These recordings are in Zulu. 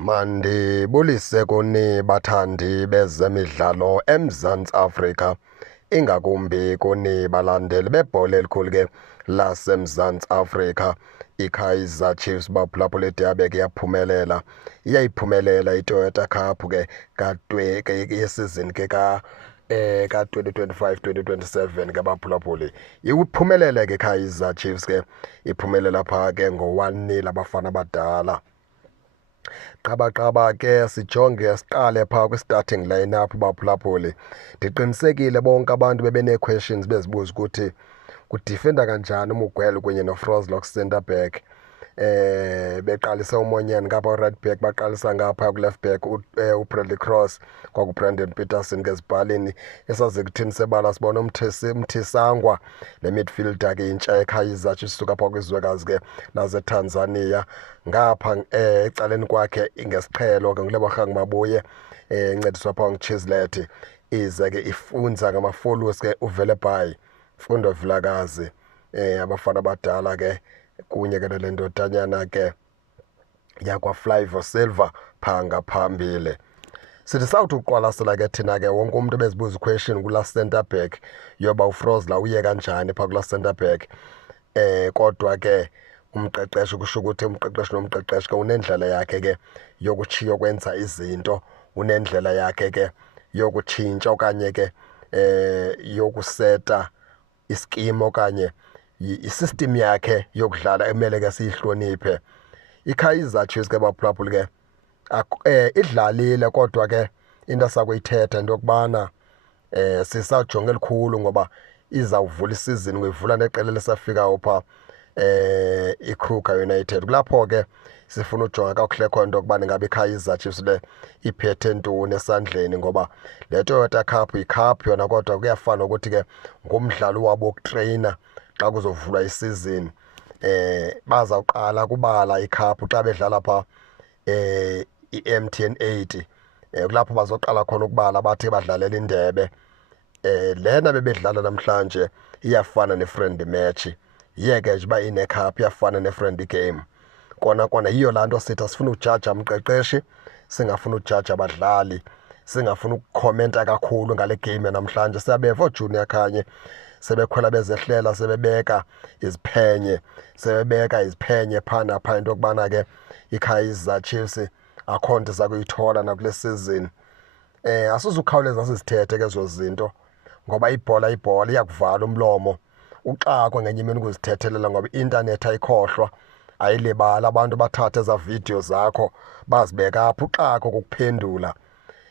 Mandibulise kuni bathandi bezemidlalo eMzantsi Afrika, ingakumbi kuni balandeli bebhola elikhulu ke laseMzantsi Afrika. iKaizer Chiefs baphulaphula iDerby ke yaphumelela, iyayiphumelela iToyota Cup ke yesizini ke ka-2025-2027 ke baphulaphuli. Iphumelele ke iKaizer Chiefs ke iphumelela phaa ke ngo-1-0 abafana abadala. Qaba ke sijonge siqale phaa kwi-starting line-up baphulaphuli. Ndiqinisekile bonke abantu bebenee-questions bezibuza ukuthi kudifenda kanjani uMuguel kunye noFrozlock centre back. Beqalise uMonyane ngapha right back, baqalisa ngapha ku-left back uBradley Cross kwakuBrandon Peterson ngezibhalini. Esaze kuthini sebala sibona uMthisangwa, le midfielder ke intsha eKaizer Chiefs isuka phaa kwizwekazi ke laseTanzania. Ngapha ecaleni kwakhe ngesiqhelo ke nguLebogang Mabuye, encediswa phaa nguChislet. Ize ke ifunza ngama-follows ke uVelebhayi Mfundo Vilakazi, abafana abadala ke kunye ke nale ndodanyana ke yakwaFlavio Silva phaa ngaphambili. Sithi sawuthi uqwalasela ke thina ke wonke umuntu bezibuza question kulaa centre back yoba uFrozlock uye kanjani phaa kulaa centre back. Kodwa ke umqeqeshi kusho ukuthi umqeqeshi nomqeqeshi ke unendlela yakhe ke yokutshiya kwenza izinto, unendlela yakhe ke yokutshintsha okanye ke yokuseta iskimo okanye i-system yakhe yokudlala emele ke siyihloniphe. iKaizer Chiefs ke baphulaphuli ke idlalile, kodwa ke into sakuyithetha into yokubana sisajonge elikhulu ngoba izawuvula isizini, uyivula neqela lisafikayo phaa iKruger United. Kulapho ke sifuna ujonga kakuhle khona into yokubana ngabe iKaizer Chiefs le iphethe ntoni esandleni, ngoba le Toyota Cup yicup yona, kodwa kuyafana ukuthi ke ngumdlalo wabo wokutreyina xa kuzovulwa isizini. Bazawuqala kubala icup xa bedlala phaa i-MTN 80. Kulapho bazoqala khona ukubala bathi badlalela indebe. Lena bebedlala namhlanje iyafana ne-friendly match, yeke nje uba ine-cup iyafana ne-friendly game. Kona yiyo laa nto sithi asifuna ujaja umqeqeshi, singafuna ujaja abadlali, singafuna ukukhomenta kakhulu ngale game yanamhlanje. Siyabeva ooJunior Khanye sebekhwela bezehlela, sebebeka iziphenye phaa naphaa into yokubana ke iKaizer Chiefs akho nto zakuyithola nakule sizini. Asizukhawuleza sizithethe ke ezo zinto ngoba ibhola iyakuvala umlomo. Uxakwe ngenye imini ukuzithethelela ngoba i-intanethi ayikhohlwa, ayilibala abantu bathathe eza video zakho bazibeka apho. Uxakwe kukuphendula.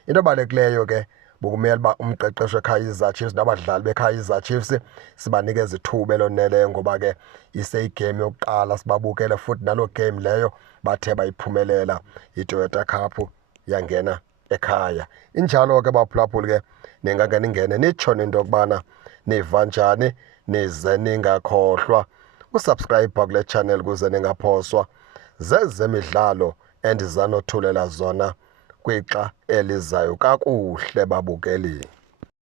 Into ebalulekileyo ke bokumele uba umqeqeshi weKaizer Chiefs nabadlali beKaizer Chiefs sibanikeza ithuba eloneleyo, ngoba ke iseyigame yokuqala sibabukele, futhi naloo game leyo bathe bayiphumelela iToyota Cup yangena ekhaya. Injalo ke baphulaphuli ke ningangena nitsho into yokubana niva njani, nize ningakhohlwa usubscribe kule channel kuze ningaphoswa zezemidlalo endizanothulela zona kwixa elizayo kakuhle babukeli.